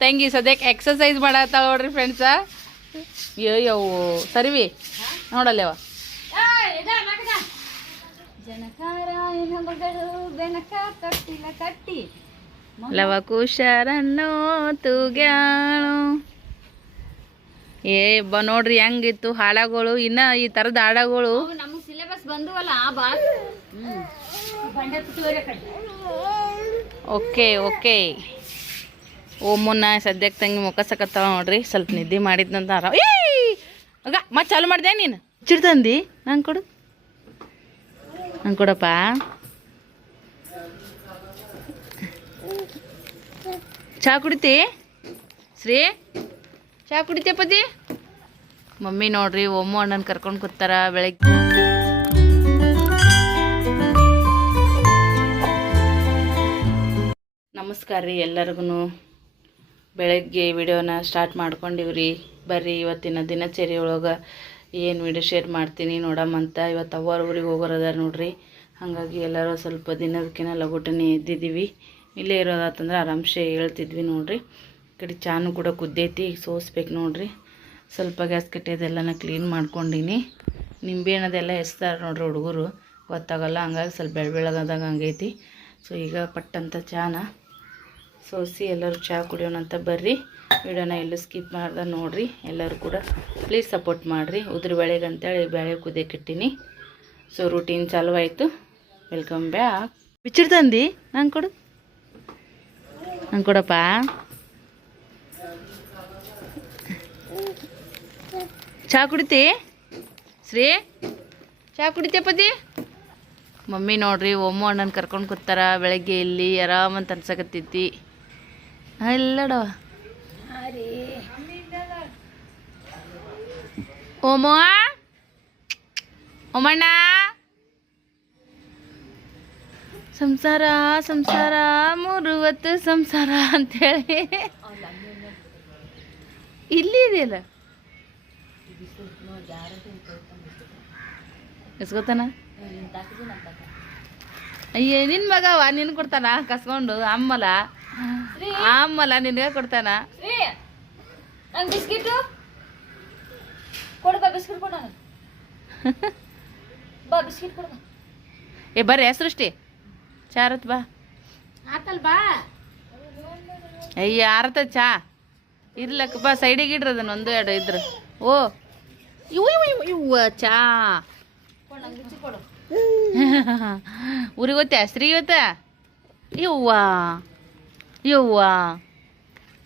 ತಂಗಿ ಸದ್ಯಕ್ಕೆ ಎಕ್ಸಸೈಸ್ ಮಾಡತ್ತಾಳ ನೋಡ್ರಿ ಫ್ರೆಂಡ್ಸ ಯೋ ಸರಿವಿ ನೋಡಲ್ಲೇವ? ಜನಕಾರಾಯಣ ಮಗಳು ಬೆನಕ ಕಟ್ಟಿಲ ಕಟ್ಟಿ. ಲವ ಕುಶಾರನ್ನೋ ತೂಗ್ಯಾಳು. ಏ ಬ ನೋಡ್ರಿ ಹೆಂಗಿತ್ತು ಹಾಡಗಳು ಇನ್ನ ಈ ತರದ ಹಾಡಗಳು. ನಮಗೆ ಸಿಲೆಬಸ್ ಬಂದುವಲ್ಲ ಓಕೆ ಓಕೆ. ಓಮನ್ನ ಸದ್ಯಕ್ಕೆ ತಂಗಿ ಮುಖ ಸಕತ್ತಾವ ನೋಡ್ರಿ ಸ್ವಲ್ಪ ನಿದ್ದೆ ಮಾಡಿದ್ನಂತ ಆರಾಮ. ಏ ಆಗ ಮತ್ತೆ ಚಾಲು ಮಾಡಿದೆ ನೀನು? ಚಿಡ್ತಂದಿ? ನಂಗೆ ಕೊಡು. ನಂಗೆ ಕೊಡಪ್ಪ? ಚಾ ಕುಡಿತಿ? ಶ್ರೀ ಚಾ ಕುಡಿತೆ ಪತಿ ಮಮ್ಮಿ ನೋಡ್ರಿ ಒಮ್ಮು ಅಣ್ಣನ ಕರ್ಕೊಂಡು ಕೂತಾರ ಬೆಳಗ್ಗೆ. ನಮಸ್ಕಾರ ರೀ ಎಲ್ಲರಿಗೂ ಬೆಳಗ್ಗೆ ವಿಡಿಯೋನ ಸ್ಟಾರ್ಟ್ ಮಾಡ್ಕೊಂಡಿವ್ರಿ. ಬರ್ರಿ ಇವತ್ತಿನ ದಿನಚರಿ ಒಳಗೆ ಏನು ವಿಡಿಯೋ ಶೇರ್ ಮಾಡ್ತೀನಿ ನೋಡಮ್ಮಂತ ಇವತ್ತು ಅವ್ವರ ಊರಿಗೆ ಹೋಗೋರದಾರ ನೋಡ್ರಿ. ಹಾಗಾಗಿ ಎಲ್ಲರೂ ಸ್ವಲ್ಪ ದಿನದಕ್ಕಿಂತ ಲಘುಟನೆ ಎದ್ದಿದ್ದೀವಿ. ಇಲ್ಲೇ ಇರೋದಾತಂದ್ರೆ ಆರಾಮ್ಸೆ ಹೇಳ್ತಿದ್ವಿ ನೋಡ್ರಿ. ಈ ಕಡೆ ಚಾನು ಕೂಡ ಕುದ್ದೈತಿ ಈಗ ಸೋಸ್ಬೇಕು ನೋಡ್ರಿ. ಸ್ವಲ್ಪ ಗ್ಯಾಸ್ ಕಟ್ಟಿಯದೆಲ್ಲನ ಕ್ಲೀನ್ ಮಾಡ್ಕೊಂಡೀನಿ. ಅನ್ನೋದೆಲ್ಲ ಎಸ್ತಾರೆ ನೋಡ್ರಿ ಹುಡುಗರು. ಗೊತ್ತಾಗಲ್ಲ, ಹಂಗಾಗಿ ಸ್ವಲ್ಪ ಬೆಳ್ಬೆಳಗದಾಗ ಹಂಗೈತಿ. ಸೊ ಈಗ ಪಟ್ಟಂತ ಚಾನ. ಸೋಸಿ ಎಲ್ಲರೂ ಚಹಾ ಕುಡಿಯೋಣ ಅಂತ ಬರ್ರಿ. ವಿಡಿಯೋನ ಎಲ್ಲೂ ಸ್ಕಿಪ್ ಮಾಡ್ದೆ ನೋಡಿರಿ. ಎಲ್ಲರೂ ಕೂಡ ಪ್ಲೀಸ್ ಸಪೋರ್ಟ್ ಮಾಡಿರಿ. ಉದ್ರಿ ಬೆಳೆಗೆ ಅಂತೇಳಿ ಬೇಳೆ ಕುದಿಯಕ್ಕಿಟ್ಟಿನಿ ಸೊ ರೂಟೀನ್ ಚಾಲು ಆಯಿತು ವೆಲ್ಕಮ್ ಬ್ಯಾಕ್ ಬಿಚ್ಚಿಡ್ ತಂದಿ? ನಂಗೆ ಕೊಡು. ನಂಗೆ ಕೊಡಪ್ಪ. ಚಹಾ ಕುಡಿತಿ? ಶ್ರೀ, ಚಹಾ ಕುಡಿತೆ ಪದಿ ಮಮ್ಮಿ ನೋಡ್ರಿ, ಒಮ್ಮು ಅಣ್ಣನ ಕರ್ಕೊಂಡು ಕೂತಾರ, ಬೆಳಗ್ಗೆ ಇಲ್ಲಿ ಆರಾಮಂತ ಅನ್ಸಕತ್ತೈತಿ. ಎಲ್ಲಡವ ಓಮೋ? ಓಮಣ್ಣ? ಸಂಸಾರ ಸಂಸಾರ ಮೂರುವತ್ತು ಸಂಸಾರ ಅಂತೇಳಿ. ಇಲ್ಲಿ ಇದೆಯಲ್ಲ? ಎಸ್ಕೋತಾನ? ಅಯ್ಯ ನಿನ್ ಮಗವ ನಿನ್ ಕೊಡ್ತಾನ? ಕಸ್ಕೊಂಡು ಅಮ್ಮಲ. ಅಮ್ಮಲ ನಿನ್ಗೆ ಕೊಡ್ತಾನ ಶ್ರೀ ಕೊಡ್ಬಾ ಬಿಸ್ಕಿಟು? ಕೊಡು ಬಾ ಬಿಸ್ಕಿಟ್ ಕೊಡು ಬಾ ಬಿಸ್ಕಿಟ್ ಕೊಡು ಬಾ. ಏ ಬರ್ರಿ ಸೃಷ್ಟಿ ಚಾರತ್ ಬಾ. ಆತಲ್ ಬಾ. ಅಯ್ಯ ಆರತ ಚಾ. ಇರ್ಲಕ್ಕ ಬಾ ಸೈಡಿಗೆ ಇಡ್ರಿ ಅದನ್ನ ಒಂದು ಎರಡು ಇದ್ರ. ಓ. ಇವು ಇವು ಇವು ಚಾ. ಊರಿಗೆ ಹೋಗ್ತಾ ಸ್ತ್ರೀ ಇವತ್ತ ಯವ್ವ ಯವ್ವ?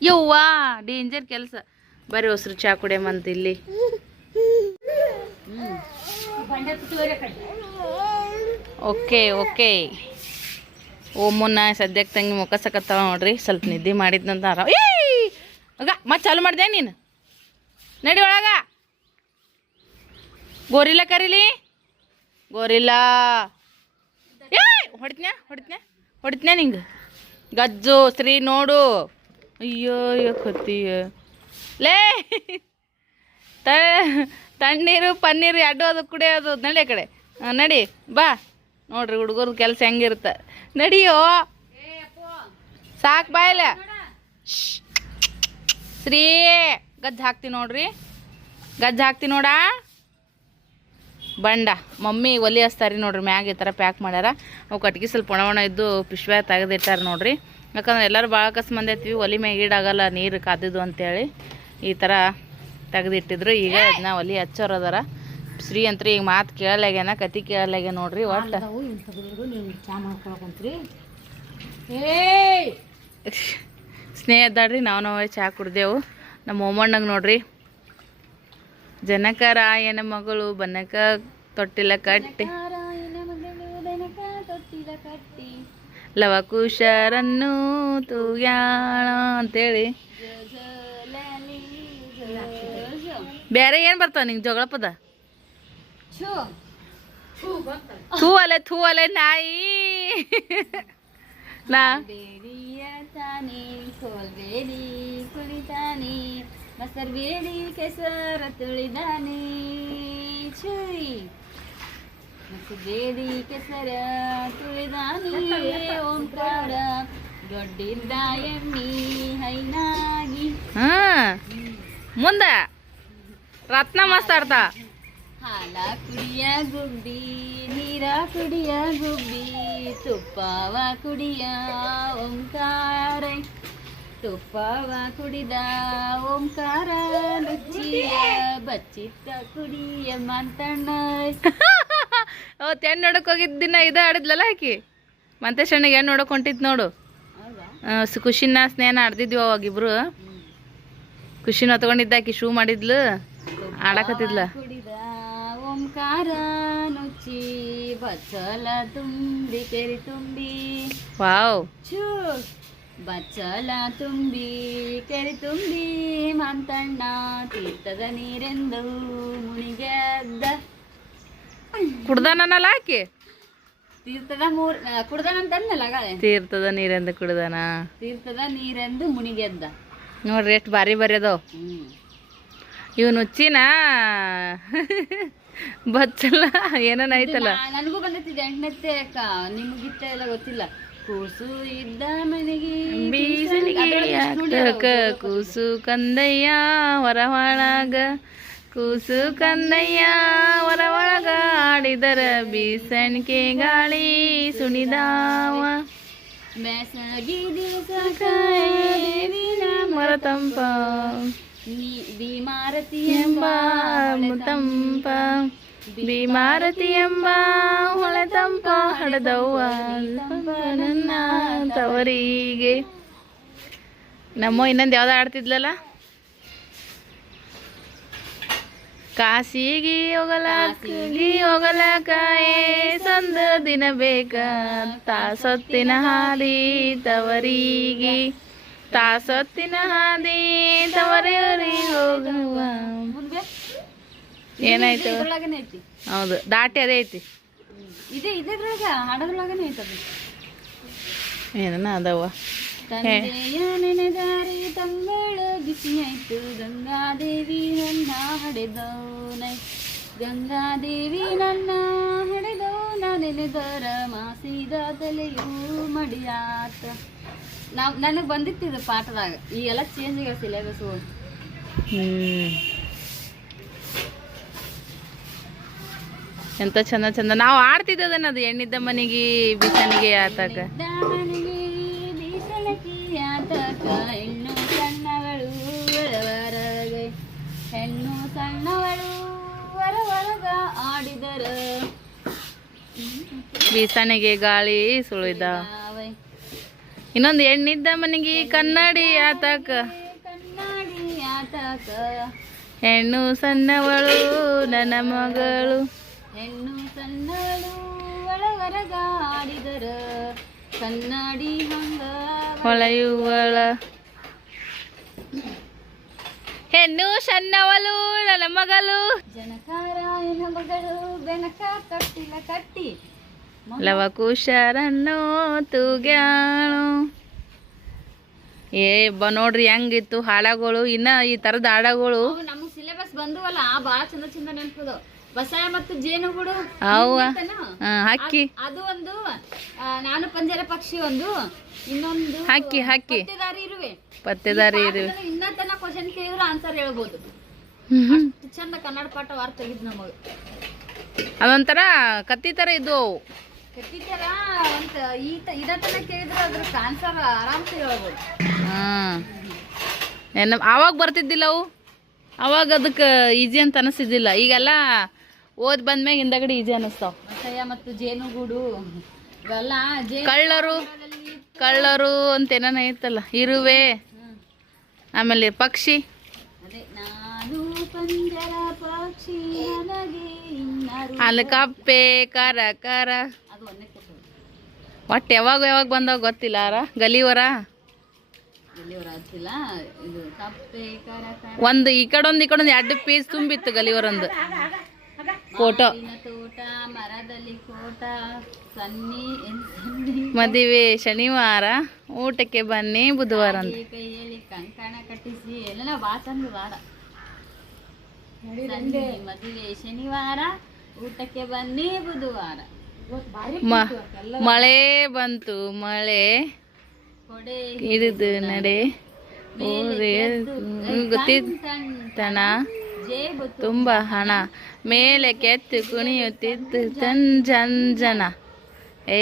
ಯವ್ವ? ಡೇಂಜರ್ ಕೆಲಸ. ಬರಿ ಹೊಸರು ಚಾ ಕುಡಿಯಮಂತ ಇಲ್ಲಿ. Okay okay. ಓಮನ್ನ ಸದ್ಯಕ್ಕೆ ತಂಗಿ ಮುಖ ಸಕತ್ತಾವ ನೋಡ್ರಿ. ಸ್ವಲ್ಪ ನಿದ್ದೆ ಮಾಡಿದ್ನಂತ ಏ ಆಗ ಮತ್ತೆ ಚಾಲು ಮಾಡಿದೆ ನೀನು? ನಡಿ ಒಳಗ. ಗೋರಿಲ್ಲ ಕರೀಲಿ? ಗೋರಿಲ್ಲ. ಏ ಹೊಡಿತ್ನ ಹೊಡಿತ್ನ ಹೊಡಿತ್ನ್ಯಾ ನಿಂಗೆ? ಗಜ್ಜು ಶ್ರೀ ನೋಡು. ಅಯ್ಯೋ ಅಯ್ಯೋ ಕೊತ್ತೀಯ ಲೇ! ತಣ್ಣೀರು, ಪನ್ನೀರು ಎರಡು ಅದು ಕುಡಿಯೋದು ನಡಿ ಕಡೆ. ನಡಿ, ಬಾ. ನೋಡ್ರಿ ಹುಡುಗರ ಕೆಲಸ ಹೆಂಗಿರುತ್ತೆ. ನಡಿಯೋ. ಸಾಕು ಬಾಯಲ್ಲ ಶ್ರೀ ಗಜ್ಜು ಹಾಕ್ತೀನಿ ನೋಡ್ರಿ. ಗಜ್ಜು ಹಾಕ್ತೀನಿ ನೋಡ. ಬಂಡ. ಮಮ್ಮಿ ಒಲಿ ಹಚ್ತಾರಿ ನೋಡ್ರಿ ಮ್ಯಾಗ ಈ ಥರ ಪ್ಯಾಕ್ ಮಾಡ್ಯಾರ. ಅವು ಕಟ್ಗೆ ಸ್ವಲ್ಪ ಒಣ ಒಣ ಇದ್ದು ಪಿಶ್ವ ತೆಗೆದಿಟ್ಟಾರ ನೋಡ್ರಿ. ಯಾಕಂದ್ರೆ ಎಲ್ಲರೂ ಭಾಳ ಕಸ್ ಮಂದಿ ಐತಿವಿ ಒಲಿ ಮ್ಯಾಗ ಈಡಾಗಲ್ಲ ನೀರು ಕಾದಿದ್ದು ಅಂತೇಳಿ ಈ ಥರ ತೆಗೆದಿಟ್ಟಿದ್ರು ಈಗ ಅದನ್ನ ಒಲಿ ಹಚ್ಚೋರದಾರ ಶ್ರೀ ಅಂತ ಈಗ ಮಾತು ಕೇಳಲಾಗ್ಯಾನ ಕತಿ ಕೇಳಲಾಗ್ಯ ನೋಡ್ರಿ ಒಟ್ಟು. ನೀವು ಸ್ನೇಹ ಅದಾಡ್ರಿ ನಾವು ನಾವೇ ಚಹಾ ಕುಡ್ದೆವು. ನಮ್ಮ ಮೊಮ್ಮಣ್ಣಗೆ ನೋಡ್ರಿ ಜನಕರಾಯನ ಮಗಳು ಬನಕ ತೊಟ್ಟಿಲ ಕಟ್ಟಿ. ಲವಕುಶರನ್ನು ತೂಗ್ಯಾಳ ಅಂತೇಳಿ. ಬೇರೆ ಏನು ಬರ್ತಾವ ನಿಂಗೆ ಜಗಳ ಪದ. ಥೂ ಅಲೆ ಥೂ ಅಲೆ ನಾಯಿ. ನಾ ಮಸರ್ ಬೇಡಿ ಕೆಸರ ತುಳಿದಾನೆ. ಚೂರಿ ಮಸರ್ ಬೇಡಿ ಕೆಸರ ತುಳಿದಾನೆ. ಓಂಕಾರ ದೊಡ್ಡಿದ್ದ ಎಮ್ಮಿ ಹೈನಾಗಿ. ಮುಂದ. ರತ್ನ ಮಾಸ್ತಾಡ್ತ ಹಾಲ ಕುಡಿಯ ಗುಬ್ಬಿ ನೀರ ಕುಡಿಯ ಗುಬ್ಬಿ ತುಪ್ಪವ ಕುಡಿಯ ಓಂಕಾರ. ತುಪ್ಪವ ಕುಡಿದ ಓಂಕಾರ ರುಚಿಯ ಬಚ್ಚಿತ್ತ ಕುಡಿಯ ಮಂತಣ್ಣ. ಓ ಹೆಣ್ಣು ನೋಡಕ್ ಹೋಗಿದ್ದ ದಿನ ಇದು ಆಡಿದ್ಲಲ್ಲ ಆಕಿ? ಮಂತೇಶಣ್ಣಗೆ ಹೆಣ್ಣು ನೋಡಕ್ ಹೊಂಟಿದ್ ನೋಡು. ಖುಷಿನ ಸ್ನೇಹ ಆಡ್ದಿದ್ವಿ ಖುಷಿನ ಇಬ್ರು. ಖುಷಿನ ತಗೊಂಡಿದ್ದ ಆಕಿ ಶೂ ಮಾಡಿದ್ಲು. ಆಡಕತ್ತಿದ್ಲ. ಕುಡಿದ ಓಂಕಾರ ನುಚ್ಚಿ ಬಚ್ಚಲ ತುಂಬಿ ಕೆರಿ ತುಂಬಿ. ವಾವ್. ಬಚ್ಚಲ ತುಂಬಿ ಕೆರೆ ತುಂಬಿ ಮಂತಣ್ಣ ತೀರ್ಥದ ನೀರೆಂದು ಮುನಿಗೆದ್ದ ಕುಡ್ದಾನಲ್ಲ ಆಕಿ? ತೀರ್ಥದ ಮೂರ್ ಅಂತ ಗಾಳೆ ತೀರ್ಥದ ನೀರೆಂದು ಕುಡ್ದಾನ? ತೀರ್ಥದ ನೀರೆಂದು ಮುನಿಗೆದ್ದ ನೋಡ್ರಿ ಎಷ್ಟು ಭಾರಿ ಭಾರಿ ಅದಾವ ಹ್ಮ್. ಇವ್ ನುಚ್ಚಿನ ಬಚ್ಚಲ್ಲ ಏನನ ಐತಲ್ಲ? ನನಗೂ ಬಂದೈತಿದೆ ಎಂಟನೇ ಅಕ್ಕ ನಿಮಗಿತ್ತ ಎಲ್ಲ ಗೊತ್ತಿಲ್ಲ. ಕೂಸು ಇದ್ದ ಮನೆಗೆ ಬೀಸಣಿಗೆ ಯಾತಕ ಕೂಸು ಕಂದಯ್ಯ ಹೊರ ಒಳಗ ಕೂಸು ಕಂದಯ್ಯ ಹೊರ ಒಳಗ ಆಡಿದರ ಬೀಸಣಿಗೆ ಗಾಳಿ ಸುಣಿದಾವ. ಬೇಸಗಿ ಮರತಂಪ. ಭೀಮಾರತಿ ಎಂಬ ಮುತಂಪ. ಭೀಮಾರತಿ ಎಂಬ ಹೊಳೆತಂಪ ಹಡದವ್ವ ನನ್ನ ತವರಿಗೆ. ನಮ್ಮ ಇನ್ನೊಂದು ಯಾವ್ದು ಆಡ್ತಿದ್ಲಲ್ಲ? ಕಾಸಿಗೆ ಹೋಗಲಾಕಿ ಹೋಗಲಾಕ ಸಂದ ದಿನ ಬೇಕ. ತಾಸೊತ್ತಿನ ಹಾದಿ ತವರಿಗೆ. ತಾಸೊತ್ತಿನ ಹಾದಿ ತವರಿಗೆ ಹೋಗುವ ಮುಂದೆ ಏನಾಯ್ತು? ಹೌದು ದಾಟಿ ಅದೇ ಐತಿ. ಇದೆ ಇದ್ರೊಳಗ ಹಾಡದ್ರೊಳಗನೆ ಐತದು ಏನನ ಅದಾವ? ನೆನೆದಾರಿ ತಂಗಳು ಬಿಸಿ ಆಯ್ತು ಗಂಗಾದೇವಿ ನನ್ನ ಹಡೆದವನೈ. ಗಂಗಾದೇವಿ ನನ್ನ ಹಡೆದವನ ನೆನೆದರ ಮಾಸಿದ ತಲೆಯೂ ಮಡಿಯಾತ. ನಾವ್ ನನಗೆ ಬಂದಿತ್ತಿದು ಪಾಠದಾಗ. ಈ ಎಲ್ಲ ಚೇಂಜ್ ಆಗ್ಯಾವ ಸಿಲೆಬಸ್ ಹ್ಮ್. ಎಂತ ಚಂದ ಚಂದ. ನಾವು ಆಡ್ತಿದ್ದದನ್ನ ಅದು ಎಣ್ಣಿದ್ದ ಮನೆಗೆ ಬಿಸನಿಗೆ ಆತಾಕ ಹೆಣ್ಣು ಸಣ್ಣವಳು ಆಡಿದರ ಬೀಸನಿಗೆ ಗಾಳಿ ಸುಳಿದ. ಇನ್ನೊಂದು ಹೆಣ್ಣಿದ್ದ ಮನೆಗೆ ಕನ್ನಡಿ ಆತಕ ಕನ್ನಡಿ ಆತಕ. ಹೆಣ್ಣು ಸಣ್ಣವಳು, ನನ್ನ ಮಗಳು. ಹೆಣ್ಣು ಸಣ್ಣಳು ಒಳವರಗಾಡಿದರ ಕನ್ನಡಿ ಹಂಗ ಹೊಳೆಯುವಳ. ಹೆಣ್ಣು ಸಣ್ಣವಳು ನನ್ನ ಮಗಳು. ಜನಕಾರಾಯನ ಮಗಳು ಬೆನಕ ಕಟ್ಟಿಲ ಕಟ್ಟಿ. ಲವಕುಶರನ್ನು ತೂಗ್ಯಾಳು. ಏ ಬ ನೋಡ್ರಿ ಹೆಂಗಿತ್ತು ಹಾಡಗಳು ಇನ್ನ ಈ ತರದ ಹಾಡಗಳು. ನಮ್ಗೆ ನಮಗ್ ಸಿಲೆಬಸ್ ಬಂದುವಲ್ಲ ಭಾಳ ಚಂದ ಚಂದ ನೆನ್ಪದು ಬಸಾಯ ಮತ್ತು ಜೇನುಗೂಡು ಹಕ್ಕಿ ಅದು ಒಂದು ನಾನು ಪಂಜರ ಪಕ್ಷಿ ಒಂದು ಇನ್ನೊಂದು ಹಕ್ಕಿ ಹಕ್ಕಿ ಪತ್ತೆದಾರಿ ಇರುವೆ. ಪತ್ತೆದಾರಿ ಇರುವೆ. ಇನ್ನ ತನ ಕ್ವಶನ್ ಕೇಳಿದ್ರೆ ಆನ್ಸರ್ ಹೇಳ್ಬೋದು. ಚಂದ ಕನ್ನಡ ಪಾಠ ವಾರ ತೆಗಿದ್ ನಮಗ. ಅದೊಂಥರ ಕತ್ತಿ ತರ ಇದ್ವು ಅವು. ತರ ಅಂತ ಈ ಇದ ತನ ಕೇಳಿದ್ರೆ ಅದ್ರ ಆನ್ಸರ್ ಆರಾಮ್ಸೆ ಹೇಳ್ಬೋದು. ಹ್ಮ್ ಏನ ಆವಾಗ ಬರ್ತಿದ್ದಿಲ್ಲ ಅವು. ಅವಾಗ ಅದಕ್ಕೆ ಈಜಿ ಅಂತ ಅನಿಸಿದ್ದಿಲ್ಲ ಈಗೆಲ್ಲ ಓದ್ ಬಂದ್ಮ್ಯಾಗ ಹಿಂದಗಡೆ ಈಜಿ ಅನಿಸ್ತಾವ ಮತ್ತು ಜೇನುಗೂಡು ಇವೆಲ್ಲ ಜೇನು ಕಳ್ಳರು ಕಳ್ಳರು ಅಂತ ಏನಾನ ಐತಲ್ಲ ಇರುವೆ ಆಮೇಲೆ ಪಕ್ಷಿ. ಅದೇ ನಾನು ಪಂಜರ ಪಕ್ಷಿ ನನಗೆ ಇನ್ನಾರು ಅಲ್ಲಿ ಕಪ್ಪೆ ಕರ ಕರ. ಅದು ಒಂದೇ ಕೊಟ್ಟು ಒಟ್ಟು ಯಾವಾಗ ಯಾವಾಗ ಬಂದಾಗ ಗೊತ್ತಿಲ್ಲ ಅರ ಗಲಿವರ ಒಂದು ಈ ಕಡೆ ಒಂದು ಈ ಕಡೆ ಒಂದು ಎರಡು ಪೀಸ್ ತುಂಬಿತ್ತು ಗಲಿವರಂದು ಫೋಟೋ. ತೋಟ ಮರದಲ್ಲಿ ಕೋಟ ಸನ್ನಿ ಮದುವೆ ಶನಿವಾರ ಊಟಕ್ಕೆ ಬನ್ನಿ ಬುಧವಾರ ಅಂತ. ಕೈಯಲ್ಲಿ ಕಂಕಣ ಕಟ್ಟಿಸಿ ಎಲ್ಲ ಚಂದ ವಾರ. ಸನ್ನಿ ಮದುವೆ ಶನಿವಾರ ಊಟಕ್ಕೆ ಬನ್ನಿ ಬುಧವಾರ. ಮ- ಮಳೆ ಬಂತು ಮಳೆ ಕೊಡೆ ಹಿಡಿದು ನಡೆ. ಗೊತ್ತಿದ್ದ ತುಂಬಾ ಎದ್ದು ಗೊತ್ತಿದ್ ಟನ್ ಟನ್ ತಣ. ಜೇ ಬತ್ತು ತುಂಬ ಹಣ. ಮೇಲೆ ಕೆತ್ತು ಕುಣಿಯುತ್ತಿತ್ತು. ಜನ್ ಏ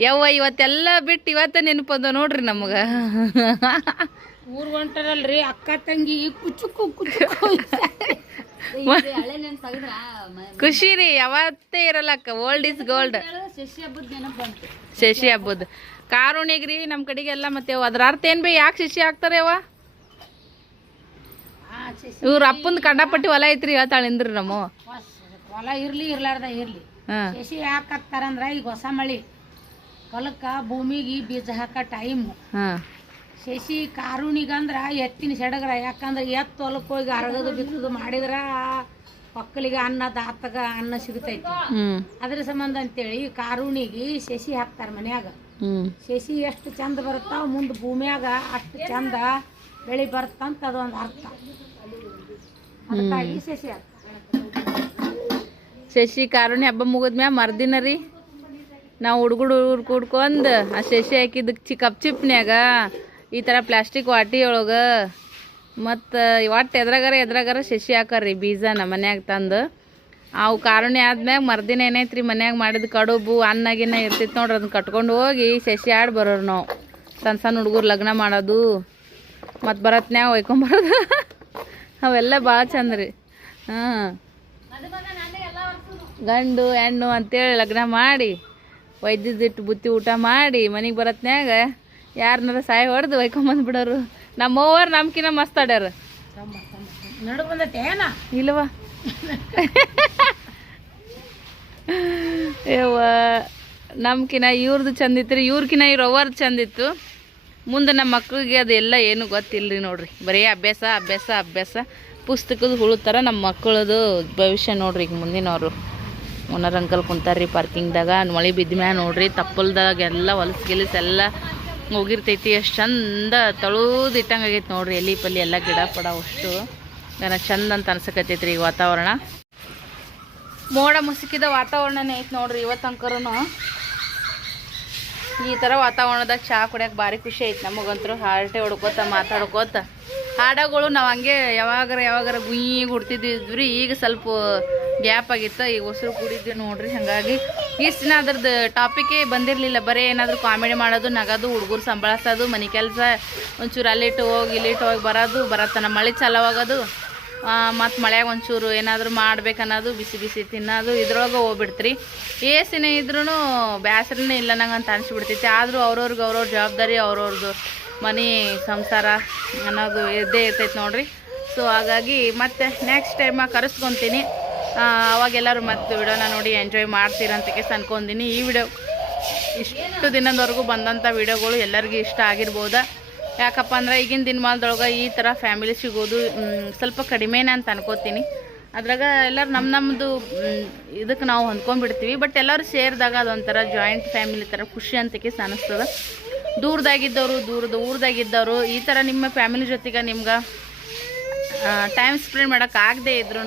ಯವ್ವ ಇವತ್ತೆಲ್ಲ ಬಿಟ್ಟು ಇವತ್ತ ನೆನಪದ ನೋಡ್ರಿ ನಮಗ. ಊರ್ ಹೊಂಟಾರಲ್ರಿ ಅಕ್ಕ ತಂಗಿ ಕುಚುಕು ಕುಚುಕು ಖುಷಿ ರೀ ಯಾವತ್ತೇ ಇರಲ್ಲಕ್ಕ ಓಲ್ಡ್ ಇಸ್ ಗೋಲ್ಡ್ ಶಶಿ ಹಬ್ಬದ ನೆನಪು ಶಶಿ ಹಬ್ಬದ. ಕಾರುಣಿಗ್ರಿ ನಮ್ಮ ಕಡೆಗೆಲ್ಲ ಮತ್ತೆ ಅದ್ರ ಅರ್ಥ ಏನ್ ಬಿ ಯಾಕೆ ಶಶಿ ಹಾಕ್ತಾರೆ ಯವ್ವ? ಇವ್ರ ಅಪ್ಪಂದು ಕಂಡಪಟ್ಟಿ ಹೊಲ ಐತ್ರಿ ಹೇಳ್ತಾಳೆ ಇಂದ್ರಿ ನಮ್ಮ ಹೊಲ ಇರ್ಲಿ ಇರ್ಲಾರ್ದ ಇರ್ಲಿ. ಸಸಿ ಶಶಿ ಯಾಕೆ ಹಾಕ್ತಾರಂದ್ರ ಈಗ ಹೊಸ ಮಳಿ. ಹೊಲಕ್ಕ ಭೂಮಿಗೆ ಬೀಜ ಹಾಕ ಟೈಮ್. ಸಸಿ ಶಶಿ ಕಾರುಣಿಗಂದ್ರ ಎತ್ತಿನ ಸೆಡಗ್ರ ಯಾಕಂದ್ರೆ ಎತ್ತ ಹೊಲಕ್ಕೆ ಹೋಗಿ ಅರಗದು ಬಿತ್ತದು ಮಾಡಿದ್ರ ಒಕ್ಕಲಿಗೆ ಅನ್ನ ದಾತಗ ಅನ್ನ ಸಿಗುತ್ತೈತಿ ಅದ್ರ ಸಂಬಂಧ ಅಂತೇಳಿ ಕಾರುಣಿಗೆ ಶಶಿ ಹಾಕ್ತಾರ ಮನ್ಯಾಗ. ಸಸಿ ಶಶಿ ಎಷ್ಟು ಚಂದ ಬರುತ್ತಾವ ಮುಂದೆ ಭೂಮಿಯಾಗ ಅಷ್ಟು ಚಂದ ಬೆಳಿ ಬರುತ್ತಂತ ಅದೊಂದು ಅರ್ಥ. ಅದಕ್ಕಾಗಿ ಶಶಿ ಹಾಕ್ತಾರೆ ಶಶಿ ಕಾರುಣಿ ಹಬ್ಬ ಮುಗಿದ್ಮ್ಯಾಗ ಮರ್ದಿನ ರೀ. ನಾವು ಹುಡುಗರು ಕೂಡ್ಕೊಂಡು ಆ ಶಶಿ ಹಾಕಿದ ಚಿ ಕಪ್ ಚಿಪ್ನ್ಯಾಗ ಈ ಥರ ಪ್ಲಾಸ್ಟಿಕ್ ವಾಟಿ ಒಳಗೆ ಮತ್ತು ಒಟ್ಟು ಎದ್ರಾಗಾರ ಎದ್ರಾಗಾರ ಶಶಿ ಹಾಕರಿ ಬೀಜನ ಮನ್ಯಾಗ ತಂದು. ಅವು ಕಾರುಣಿ ಆದ್ಮ್ಯಾಗ ಮರ್ದಿನ ಏನೈತೆ ರೀ ಮನ್ಯಾಗ ಮಾಡಿದ ಕಡುಬು ಅನ್ನ ಗಿನ್ನ ಇರ್ತಿತ್ತು ನೋಡ್ರಿ ಅದನ್ನ ಕಟ್ಕೊಂಡು ಹೋಗಿ ಶಶಿ ಆಡಿ ಬರೋರು ನಾವು. ಸಣ್ಣ ಸಣ್ಣ ಹುಡುಗರು ಲಗ್ನ ಮಾಡೋದು. ಮತ್ತು ಬರತ್ನ್ಯಾಗ ಒಯ್ಕೊಂಬರೋದು. ಅವೆಲ್ಲ ಭಾಳ ಚಂದ ರೀ. ಹಾಂ. ಗಂಡು ಹೆಣ್ಣು ಅಂತೇಳಿ ಲಗ್ನ ಮಾಡಿ ವೈದ್ಯದಿಟ್ಟು ಬುತ್ತಿ ಊಟ ಮಾಡಿ ಮನೆಗೆ ಬರತ್ನ್ಯಾಗ ಯಾರನ್ನಾರ ಸಾಯಿ ಹೊಡೆದು ಒಯ್ಕೊಂಬಂದು ಬಿಡೋರು ನಮ್ಮವ್ವರು ನಮ್ಕಿನ ಮಸ್ತ್ ಆಡ್ಯಾರ. ಇಲ್ವಾ? ನಮ್ಕಿನ ಇವ್ರದ್ದು ಚಂದಿತ್ತು ರೀ ಇವ್ರಕಿನ ಇವ್ರ ಅವ್ವರ್ದು ಚಂದಿತ್ತು ಮುಂದೆ ನಮ್ಮ ಮಕ್ಳಿಗೆ ಅದೆಲ್ಲ ಏನು ಗೊತ್ತಿಲ್ಲ ರೀ ನೋಡ್ರಿ. ಬರೀ ಅಭ್ಯಾಸ ಅಭ್ಯಾಸ ಅಭ್ಯಾಸ. ಪುಸ್ತಕದ ಹುಳು ಥರ ನಮ್ಮ ಮಕ್ಕಳದು ಭವಿಷ್ಯ ನೋಡ್ರಿ ಈಗ ಮುಂದಿನವರು. ಓನರ್ ಅಂಕಲ್ ಕುಂತಾರ್ರಿ ಪಾರ್ಕಿಂಗ್ದಾಗ, ಮಳೆ ಬಿದ್ದ ಮ್ಯಾಗ ನೋಡ್ರಿ, ತಪ್ಪಲ್ದಾಗ ಎಲ್ಲ ಹೊಲಸು ಗಿಲಸು ಎಲ್ಲ ಹೋಗಿರ್ತೈತಿ ಎಷ್ಟು ಚಂದ ತಳುದು ಇಟ್ಟಂಗೆ ಆಗೈತೆ ನೋಡ್ರಿ, ಎಲ್ಲಿ ಪಲ್ಲಿ ಎಲ್ಲ ಗಿಡ ಪಡ ಅಷ್ಟು. ಚಂದ ಅಂತ ಅನ್ಸಕತ್ತೈತ್ರಿ ಈಗ ವಾತಾವರಣ. ಮೋಡ ಮುಸುಕಿದ ವಾತಾವರಣನೇ ಐತೆ ನೋಡ್ರಿ ಇವತ್ತಂಕರೂ ಈ ಥರ ವಾತಾವರಣದಾಗ ಚಹಾ ಕುಡಿಯೋಕೆ ಭಾರಿ ಖುಷಿ ಐತೆ ನಮಗಂತೂ. ಹಾರ್ಟೆ ಹೊಡ್ಕೋತ, ಮಾತಾಡ್ಕೋತ. ಹಾಡಗಳು ನಾವು ಹಂಗೆ ಯಾವಾಗಾರ ಯಾವಾಗಾರ ಗುಯಿ ರೀ ಈಗ ಸ್ವಲ್ಪ ಗ್ಯಾಪ್ ಆಗಿತ್ತು, ಈಗ ಉಸಿರು ಕುಡಿದ್ವಿ ನೋಡ್ರಿ. ಹಾಗಾಗಿ ಇಷ್ಟು ದಿನ ಅದ್ರದ್ದು ಟಾಪಿಕೇ ಬಂದಿರಲಿಲ್ಲ. ಬರೀ ಏನಾದರೂ ಕಾಮಿಡಿ ಮಾಡೋದು, ನಗೋದು, ಹುಡುಗರು ಸಂಬಳಿಸೋದು ಮನೆ ಕೆಲಸ, ಒಂಚೂರು ಅಲ್ಲಿಟ್ಟು ಹೋಗಿ ಇಲ್ಲಿಟ್ಟು ಹೋಗಿ ಬರೋದು ಬರತ್ತನ ಮಳೆ ಚಾಲವಾಗೋದು. ಮತ್ತು ಮಳೆಯಾಗ ಒಂಚೂರು ಏನಾದರೂ ಮಾಡ್ಬೇಕನ್ನೋದು, ಬಿಸಿ ಬಿಸಿ ತಿನ್ನೋದು, ಇದ್ರೊಳಗೆ ಹೋಗ್ಬಿಡ್ತ್ರಿ. ಸಿನೇ ಇದ್ರೂ ಬ್ಯಾಸ್ರನೇ ಇಲ್ಲ ನಂಗೆ ಅಂತ ಅನಿಸ್ಬಿಡ್ತೈತಿ. ಆದರೂ ಅವ್ರವ್ರಿಗೆ ಅವ್ರವ್ರ ಜವಾಬ್ದಾರಿ ಅವ್ರವ್ರದ್ದು ಮನೆ ಸಂಸಾರ ಅನ್ನೋದು ಇದ್ದೇ ಇರ್ತೈತೆ ನೋಡ್ರಿ. ಸೊ ಹಾಗಾಗಿ ಮತ್ತೆ ನೆಕ್ಸ್ಟ್ ಟೈಮ್ ಕರೆಸ್ಕೊತೀನಿ. ಅವಾಗೆಲ್ಲರೂ ಮತ್ತೆ ವಿಡಿಯೋನ ನೋಡಿ ಎಂಜಾಯ್ ಮಾಡ್ತೀರಂತ ಕೇಸ್ ಅನ್ಕೊಂತೀನಿ ಈ ವಿಡಿಯೋ ಇಷ್ಟು ದಿನದವರೆಗೂ ಬಂದಂಥ ವಿಡಿಯೋಗಳು ಎಲ್ಲರಿಗೂ ಇಷ್ಟ ಆಗಿರ್ಬೋದಾ? ಯಾಕಪ್ಪ ಅಂದ್ರೆ ಈಗಿನ ದಿನಮಾನದೊಳಗೆ ಈ ಥರ ಫ್ಯಾಮಿಲಿ ಸಿಗೋದು ಸ್ವಲ್ಪ ಕಡಿಮೆನೇ ಅಂತ ಅನ್ಕೋತೀನಿ. ಅದ್ರಾಗ ಎಲ್ಲರೂ ನಮ್ಮ ನಮ್ಮದು ಇದಕ್ಕೆ ನಾವು ಹೊಂದ್ಕೊಂಡ್ಬಿಡ್ತೀವಿ. ಬಟ್ ಎಲ್ಲರೂ ಸೇರಿದಾಗ ಅದೊಂಥರ ಜಾಯಿಂಟ್ ಫ್ಯಾಮಿಲಿ ಥರ ಖುಷಿ ಅಂತ ಕೇಸ್ ಅನ್ನಿಸ್ತದೆ ದೂರದಾಗಿದ್ದವರು ದೂರದ ಊರದಾಗಿದ್ದವರು, ಈ ಥರ ನಿಮ್ಮ ಫ್ಯಾಮಿಲಿ ಜೊತೆಗೆ ನಿಮ್ಗೆ ಟೈಮ್ ಸ್ಪೆಂಡ್ ಮಾಡೋಕೆ ಆಗದೆ ಇದ್ರೂ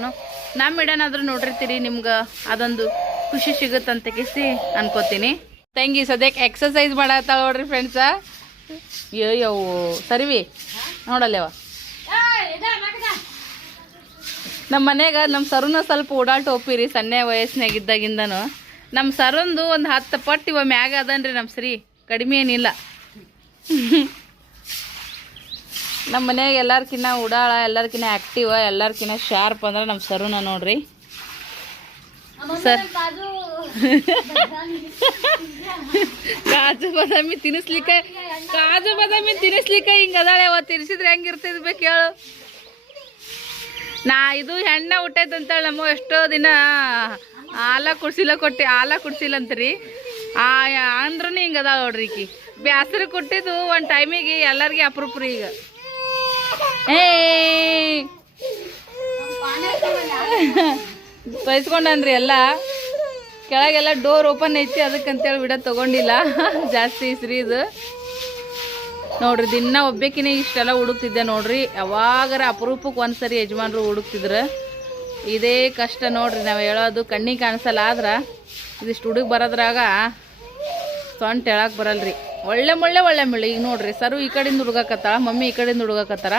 ನಮ್ಮ ಇಡನಾದರೂ ನೋಡಿರ್ತೀರಿ, ನಿಮ್ಗೆ ಅದೊಂದು ಖುಷಿ ಸಿಗುತ್ತಂತ ಕೇಸಿ ಅನ್ಕೋತೀನಿ. ತಂಗಿ ಸದ್ಯಕ್ಕೆ ಎಕ್ಸಸೈಸ್ ಮಾಡತ್ತಾಳ ನೋಡ್ರಿ ಫ್ರೆಂಡ್ಸ ಅಯ್ಯೋ ಸರಿವಿ ನೋಡಲ್ಲವ? ನಮ್ಮ ಮನೆಯಾಗ ನಮ್ಮ ಸರುನ ಸ್ವಲ್ಪ ಓಡಾಟ ಒಪ್ಪಿರಿ ಸಣ್ಣ ವಯಸ್ಸಿನಾಗಿದ್ದಾಗಿಂದನು. ನಮ್ಮ ಸರಂದು ಒಂದು ಹತ್ತು ಪಟ್ಟು ಇವ ಮ್ಯಾಗ ಅದನ್ರಿ ನಮ್ಮ ಸರಿ ಕಡಿಮೆ ಏನಿಲ್ಲ. ನಮ್ಮ ಮನೆಯಾಗ ಎಲ್ಲರ್ಕಿನ್ನ ಉಡಾಳ ಎಲ್ಲರ್ಕಿನ್ನ ಆ್ಯಕ್ಟಿವ ಎಲ್ಲರ್ಕಿನ್ನ ಶಾರ್ಪ್ ಅಂದ್ರೆ ನಮ್ಮ ಸರುನ ನೋಡ್ರಿ. ಸರ್. ಕಾಜು ಬಾದಾಮಿ ತಿನ್ನಿಸ್ಲಿಕ್ಕೆ ಕಾಜು ಬಾದಾಮಿ ತಿನ್ನಿಸ್ಲಿಕ್ಕೆ ಹಿಂಗೆ ಅದಾಳೆ ಅವ ತಿನ್ಸಿದ್ರೆ ಹೆಂಗಿರ್ತಿದ್ಬೇಕು ಹೇಳು. ನಾ ಇದು ಹೆಣ್ಣೆ ಹುಟ್ಟೈತಂತೇಳಿ ನಮ್ಮ ಎಷ್ಟೋ ದಿನ ಹಾಲ ಕುಡ್ಸಿಲ್ಲ ಕೊಟ್ಟಿ ಹಾಲ ಕುಡ್ಸಿಲ್ಲ ಅಂತ್ರಿ. ಆ ಅಂದ್ರೂ ಹಿಂಗೆ ಅದಾವ ನೋಡ್ರಿ ಈಕಿ. ಬ್ಯಾಸರು ಕೊಟ್ಟಿದ್ದು ಒಂದು ಟೈಮಿಗೆ ಎಲ್ಲರಿಗೆ ಅಪ್ರೂಪ್ ರೀ ಈಗ. ಏ ಬಯಸ್ಕೊಂಡನ್ರಿ ಎಲ್ಲ. ಕೆಳಗೆಲ್ಲ ಡೋರ್ ಓಪನ್ ಐತಿ, ಅದಕ್ಕಂತೇಳಿ ಬಿಡ ತಗೊಂಡಿಲ್ಲ. ಜಾಸ್ತಿ ಇದು ನೋಡ್ರಿ, ದಿನ ಒಬ್ಬೇಕಿನೇ ಇಷ್ಟೆಲ್ಲ ಹುಡುಕ್ತಿದ್ದೆ ನೋಡ್ರಿ. ಯಾವಾಗಾರ ಅಪರೂಪಕ್ಕೆ ಒಂದ್ಸರಿ ಯಜಮಾನ್ರು ಹುಡುಕ್ತಿದ್ರು. ಇದೇ ಕಷ್ಟ ನೋಡ್ರಿ, ನಾವು ಹೇಳೋದು ಕಣ್ಣಿಗೆ ಕಾಣಿಸಲ್ಲ ಆದ್ರೆ ಇದಿಷ್ಟು ಹುಡುಗ ಬರೋದ್ರಾಗ ಸೊಂಟ ಹೇಳಕ್ಕೆ ಬರಲ್ರಿ. ಒಳ್ಳೆ ಮುಳ್ಳೆ ಒಳ್ಳೆ ಮುಳ್ಳೆ. ಈಗ ನೋಡ್ರಿ, ಸರು ಈ ಕಡೆಯಿಂದ ಹುಡುಗಕತ್ತಾಳ, ಮಮ್ಮಿ ಈ ಕಡೆಯಿಂದ ಹುಡುಗಕತ್ತಾರ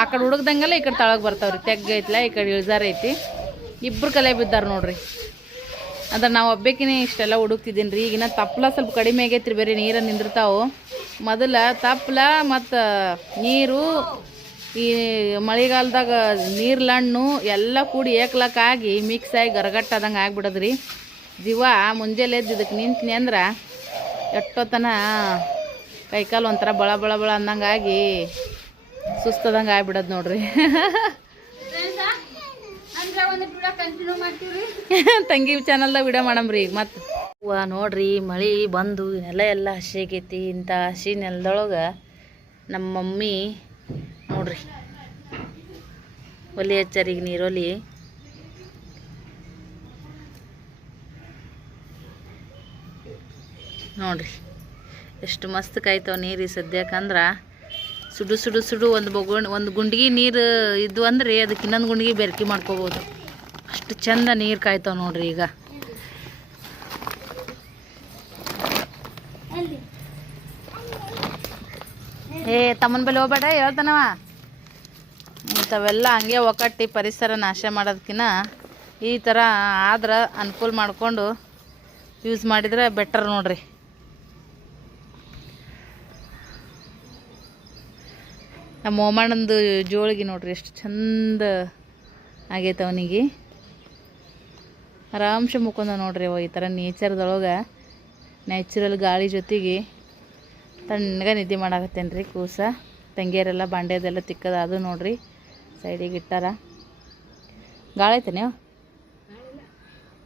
ಆ ಕಡೆ ಹುಡುಗ್ದಂಗೆಲ್ಲ ಈ ಕಡೆ ತಳಗೆ ಬರ್ತಾವ್ರಿ. ತೆಗ್ಗೈತಿಲ್ಲ ಈ ಕಡೆ ಇಳಿಜಾರೈತಿ ಐತಿ. ಇಬ್ರು ಕಲೆ ಬಿದ್ದಾರೆ ನೋಡ್ರಿ. ಅಂದ್ರೆ ನಾವು ಒಬ್ಬಕಿನೇ ಇಷ್ಟೆಲ್ಲ ಹುಡುಕ್ತಿದ್ದೀನಿ ರೀ. ಈಗಿನ ತಪ್ಪಲ ಸ್ವಲ್ಪ ಕಡಿಮೆ ಆಗೈತ್ರಿ ಬೇರೆ ನೀರ ನಿಂದಿರ್ತಾವೆ. ಮೊದಲ ತಪ್ಪಲ ಮತ್ತು ನೀರು, ಈ ಮಳೆಗಾಲದಾಗ ನೀರ್ಲಣ್ಣು ಎಲ್ಲ ಕೂಡಿ ಏಕ್ಲಕ್ಕಾಗಿ ಮಿಕ್ಸ್ ಆಗಿ ಗರಗಟ್ಟಾದಂಗೆ ಆಗ್ಬಿಡದ್ರಿ. ಜೀವ ಮುಂಜಾನೆ ಎದ್ದು ಇದಕ್ಕೆ ನಿಂತ್ನಿ ಅಂದ್ರೆ ಎಷ್ಟೊತ್ತನ ಕೈಕಾಲು ಒಂಥರ ಬಳ ಬಳ ಬಳ ಅಂದಂಗೆ ಆಗಿ ಸುಸ್ತದಂಗೆ ಆಗ್ಬಿಡೋದು ನೋಡ್ರಿ. ತಂಗಿ ಚಾನಲ್ದಾಗ ವಿಡಿಯೋ ಮಾಡಮ್ರಿ ಈಗ ಮತ್ತೆ. ಹೂವ ನೋಡ್ರಿ ಮಳೆ ಬಂದು ನೆಲ ಎಲ್ಲ ಹಸಿ ಆಗೈತಿ. ಇಂಥ ಹಸಿ ನೆಲದೊಳಗೆ ನಮ್ಮ ಮಮ್ಮಿ ನೋಡ್ರಿ ಒಲಿ ಹಚ್ಚರಿಗೆ ನೀರೊಲಿ. ನೋಡ್ರಿ ಎಷ್ಟು ಮಸ್ತ್ ಕಾಯ್ತಾವ ನೀರು ಈ ಸದ್ಯಕ್ಕಂದ್ರೆ ಸುಡು ಸುಡು ಸುಡು ಒಂದು ಬೊಗುಣ್ ಒಂದು ಗುಂಡಿಗೆ ನೀರು ಇದ್ದು ಅಂದರೆ ಅದಕ್ಕೆ ಇನ್ನೊಂದು ಗುಂಡಿಗೆ ಬೆರಕೆ ಮಾಡ್ಕೋಬೋದು. ಅಷ್ಟು ಚಂದ ನೀರು ಕಾಯ್ತಾವೆ ನೋಡ್ರಿ ಈಗ. ಏ, ತಮ್ಮನ ಬಳಿ ಹೋಗ್ಬೇಡ, ಹೇಳ್ತಾನವ. ಇಂಥವೆಲ್ಲ ಹಂಗೆ ಒಕ್ಕಟ್ಟಿ ಪರಿಸರ ನಾಶ ಮಾಡೋದಕ್ಕಿಂತ ಈ ಥರ ಆದ್ರೆ ಅನುಕೂಲ ಮಾಡಿಕೊಂಡು ಯೂಸ್ ಮಾಡಿದ್ರೆ ಬೆಟರ್ ನೋಡ್ರಿ. ನಮ್ಮ ಓಮಣ್ಣಂದು ಜೋಳಿಗೆ ನೋಡ್ರಿ ಎಷ್ಟು ಚಂದ ಆಗೈತೆ ಅವನಿಗೆ. ಆರಾಮ್ಸೆ ಮುಕ್ಕೊಂಡ ನೋಡ್ರಿ ಅವ ಈ ಥರ ನೇಚರ್ದೊಳಗೆ ನ್ಯಾಚುರಲ್ ಗಾಳಿ ಜೊತೆಗೆ ತಣ್ಣಗ ನಿದ್ದೆ ಮಾಡಾಕತ್ತೇನೆ ರೀ ಕೂಸ. ತಂಗಿಯರೆಲ್ಲ ಬಾಂಡೆದೆಲ್ಲ ತಿಕ್ಕದ ಅದು ನೋಡ್ರಿ ಸೈಡಿಗೆ ಇಟ್ಟಾರ. ಗಾಳಿ ಐತೆ ನೀವು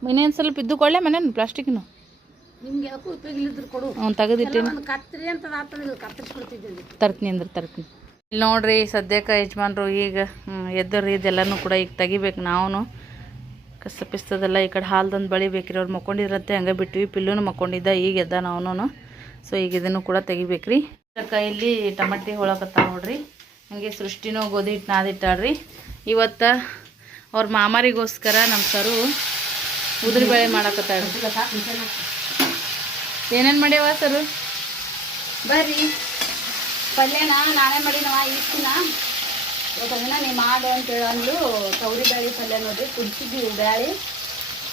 ಇನ್ನೇನು ಸ್ವಲ್ಪ ಇದ್ದು ಕೊಳ್ಳೆ ಮನೇನು ಪ್ಲಾಸ್ಟಿಕ್ನು ನಿಮ್ಗೆ ಯಾಕೋ ಉಪಯೋಗ ಇಲ್ಲಿದ್ರು ಕೊಡು. ಅವ್ನು ತೆಗೆದಿಟ್ಟೇನು. ತರ್ತೀನಿ ಅಂದ್ರೆ ತರ್ತೀನಿ. ಇಲ್ಲಿ ನೋಡ್ರಿ, ಸದ್ಯಕ್ಕೆ ಯಜಮಾನ್ರು ಈಗ ಎದ್ದರಿ, ಇದೆಲ್ಲನೂ ಕೂಡ ಈಗ ತೆಗಿಬೇಕು ನಾವು ಕಸ ಪಿಸ್ತದೆಲ್ಲ ಈ ಕಡೆ ಹಾಲ್ದಂದು ಬಳಿಬೇಕ್ರಿ, ಅವ್ರು ಮಕ್ಕೊಂಡಿದ್ರಂತೆ, ಹಂಗೆ ಬಿಟ್ವಿ, ಪಿಲ್ಲುನು ಮಕ್ಕೊಂಡಿದ್ದ, ಈಗ ಎದ್ದ ನಾವು ಸೊ ಈಗ ಇದನ್ನು ಕೂಡ ತೆಗಿಬೇಕ್ರಿ. ಕೈಯಲ್ಲಿ ಟಮಾಟಿ ಹೋಳಕತ್ತ ನೋಡ್ರಿ. ಹಂಗೆ ಸೃಷ್ಟಿನೂ ಗೋಧಿ ಹಿಟ್ಟು ನಾದಿಟ್ಟಾಳ್ರಿ ಇವತ್ತು ಅವ್ರ ಮಾಮಾರಿಗೋಸ್ಕರ ನಮ್ಮ ಸರು ಉದುರಿ ಬೇಳೆ ಮಾಡಕತ್ತಾಳ್ರಿ. ಏನೇನು ಮಾಡ್ಯಾವ ಸರು? ಬರ್ರಿ. ಪಲ್ಯನ ನಾನೇ ಮಾಡಿನವ ಈಸ್ತಿನ ಯಾಕಂದ್ರೆ ನೀ ಮಾಡು ಅಂತೇಳಿ ಅಂದ್ಲು. ತೊಗರಿ ಬೇಳೆ ಪಲ್ಯ ನೋಡ್ರಿ ಕುದಿಸಿದ್ವಿ ಬ್ಯಾಳಿ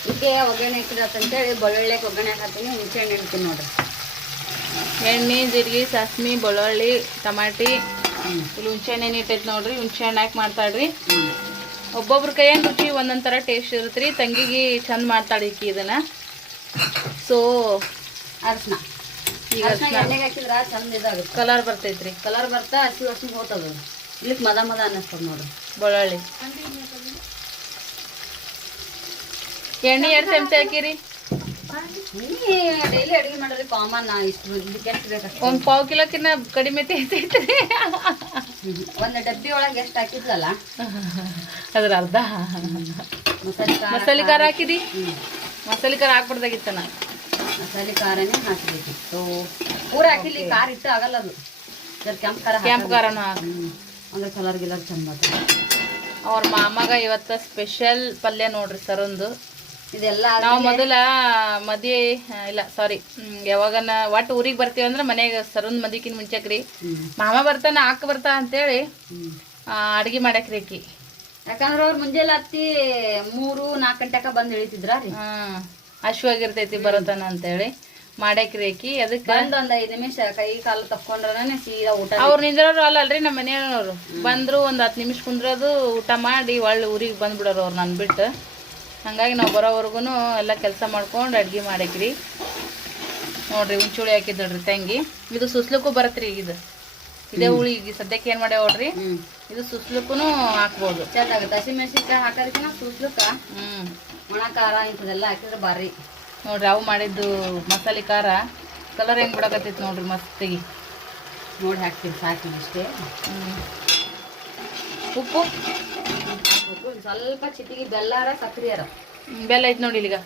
ಇದಕ್ಕೆ ಒಗ್ಗರಣೆ ಹಾಕಿರತ್ತಂತೇಳಿ ಬೆಳ್ಳುಳ್ಳಿಗೆ ಒಗ್ಗರಣೆ ಹಾಕ್ತೀನಿ ಹುಣಸೆ ಹಣ್ಣು ಇಡ್ತೀನಿ ನೋಡ್ರಿ. ಎಣ್ಣೆ ಜೀರಿಗೆ ಸಾಸ್ಮಿ ಬೆಳ್ಳುಳ್ಳಿ ಟಮಾಟಿ ಇಲ್ಲಿ ಹುಣ್ಸೆ ಹಣ್ಣು ಇಟ್ಟೈತೆ ನೋಡ್ರಿ ಹುಣಸೆಹಣ್ಣು ಹಾಕಿ ಮಾಡ್ತಾಳ್ರಿ. ಒಬ್ಬೊಬ್ರ ಕೈಯಂಗೆ ರುಚಿ ಒಂದೊಂದು ಥರ ಟೇಸ್ಟ್ ಇರುತ್ತೆ ರೀ ತಂಗಿಗೆ ಚಂದ ಮಾಡ್ತಾಳೆ ಈಕಿ ಇದನ್ನು. ಸೊ ಅರ್ಶಿನ. ಈಗ ಎಣ್ಣೆಗೆ ಹಾಕಿದ್ರ ಚಂದ ಇದಾಗುತ್ತೆ. ಕಲರ್ ಬರ್ತೈತ್ರಿ. ಕಲರ್ ಬರ್ತಾ ಹಸಿ ವಾಸನೆ ಹೋಗ್ತದ ಇಲ್ಲಿಕ್ ಮದ ಮದ ಅನ್ನಿಸ್ತದ ನೋಡ್ರಿ. ಬೆಳ್ಳುಳ್ಳಿ ಎಣ್ಣೆ ಎರಡು ಚಮಚ ಹಾಕಿರಿ. ಡೈಲಿ ಅಡುಗೆ ಮಾಡ್ರಿ ಕಾಮನ್ ಇಷ್ಟು ಇದಕ್ಕೆ ಬೇಕಷ್ಟು ಒಂದು ಪಾವು ಕಿಲೋಕಿನ್ನ ಕಡಿಮೆ ಐತೈತ್ರಿ ಒಂದು ಡಬ್ಬಿ ಒಳಗೆ ಎಷ್ಟು ಹಾಕಿದ್ಲಲ್ಲ? ಅದ್ರ ಅರ್ಧ. ಮಸಾಲೆ ಖಾರ ಹಾಕಿದಿ. ಮಸಾಲೆ ಖಾರ ಹಾಕ್ಬಿಡ್ದಾಗಿತ್ತ ನಾ? ಮಸಾಲೆ ಖಾರನೇ ಹಾಕಬೇಕಿತ್ತು. ಪೂರ ಹಾಕಿಲ್ಲ ಖಾರ ಇಟ್ಟು ಆಗಲ್ಲ ಅದು. ಸರ್ ಕೆಂಪು ಖಾರ ಕೆಂಪು ಖಾರನೂ ಅಂದ್ರೆ ಕಲರ್ ಗಿಲರ್ ಚಂದ ಅವ್ರ ಮಾಮಗ ಇವತ್ತ ಸ್ಪೆಷಲ್ ಪಲ್ಯ ನೋಡ್ರಿ ಸರೊಂದು ಇದೆಲ್ಲ ನಾವು ಮೊದಲ ಮದಿ ಇಲ್ಲ ಸಾರಿ ಯಾವಾಗನ ಒಟ್ಟು ಊರಿಗೆ ಬರ್ತೀವಿ ಅಂದ್ರೆ ಮನೆಗೆ ಸರೊಂದ್ ಮದಿಕಿನ ಮುಂಚೆಕ್ರಿ. ಮಾಮ ಬರ್ತಾನ ಹಾಕ್ ಬರ್ತಾ ಅಂತೇಳಿ ಅಡ್ಗೆ ಮಾಡಾಕ್ರಿ ಆಕಿ. ಯಾಕಂದ್ರೆ ಅವ್ರು ಮುಂಜಾನೆ ಹತ್ತಿ ಮೂರು ನಾಲ್ಕು ಗಂಟೆಕ ಬಂದು ಇಳಿತಿದ್ರಿ ಹಶ್ವಾಗಿರ್ತೈತಿ ಬರೋತನ ಅಂತೇಳಿ ಮಾಡಕ್ ರೇಕಿ ಅದಕ್ಕೆ ಬಂದು ಒಂದ್ ಐದು ನಿಮಿಷ ಕೈ ಕಾಲು ತಕ್ಕೊಂಡ್ರನೇ ಸೀದಾ ಊಟ ಅವ್ರು ಅಲ್ಲ ಅಲ್ಲಲ್ರಿ ನಮ್ಮ ಮನೆಯವ್ರು. ಬಂದ್ರು ಒಂದ್ ಹತ್ತು ನಿಮಿಷ ಕುಂದ್ರದು ಊಟ ಮಾಡಿ ಒಳ್ಳೆ ಊರಿಗೆ ಬಂದ್ಬಿಡೋರು ಅವ್ರು ನನ್ ಬಿಟ್ಟು ಹಂಗಾಗಿ ನಾವು ಬರೋವರೆಗೂ ಎಲ್ಲ ಕೆಲಸ ಮಾಡ್ಕೊಂಡು ಅಡ್ಗೆ ಮಾಡಕ್ರಿ. ನೋಡ್ರಿ ಹುಂಚುಳಿ ಹಾಕಿದ್ದಳ್ರಿ ತಂಗಿ. ಇದು ಸುಸ್ಲಕ್ಕೂ ಬರತ್ರಿ ಈಗ ಇದು. ಇದೇ ಹುಳಿ ಈಗ ಸದ್ಯಕ್ಕೆ ಏನ್ ಮಾಡ್ಯಾವ ನೋಡ್ರಿ? ಇದು ಸುಸ್ಲಕ್ಕೂ ಹಾಕ್ಬೋದು. ಚೆಂದಾಗುತ್ತೆ ಹಸಿಮೆಣಸಿನ್ಕಾಯಿ ಹಾಕೋದಕ್ಕಿಂತ ಸುಸ್ಲಕ್ಕ ಹ್ಞೂ ಒಣ ಖಾರ ಇಂಥದೆಲ್ಲ ಹಾಕಿದ್ರೆ ಭಾರಿ. ನೋಡ್ರಿ ಅವು ಮಾಡಿದ್ದು ಮಸಾಲೆ ಖಾರ. ಕಲರ್ ಹೆಂಗೆ ಬಿಡಕತ್ತೈತಿ ನೋಡ್ರಿ ಮಸ್ತಿಗೆ. ನೋಡಿ ಹಾಕ್ತೀವಿ ಸಾಕಿವಿ ಇಷ್ಟೇ ಉಪ್ಪು. ಸ್ವಲ್ಪ ಚಿಟಿಗೆ ಬೆಲ್ಲಾರ ಸಕ್ರಿಯಾರ ಹ್ಮ್, ಬೆಲ್ಲ ಐತೆ ನೋಡಿ ಇಲ್ಲಿಗ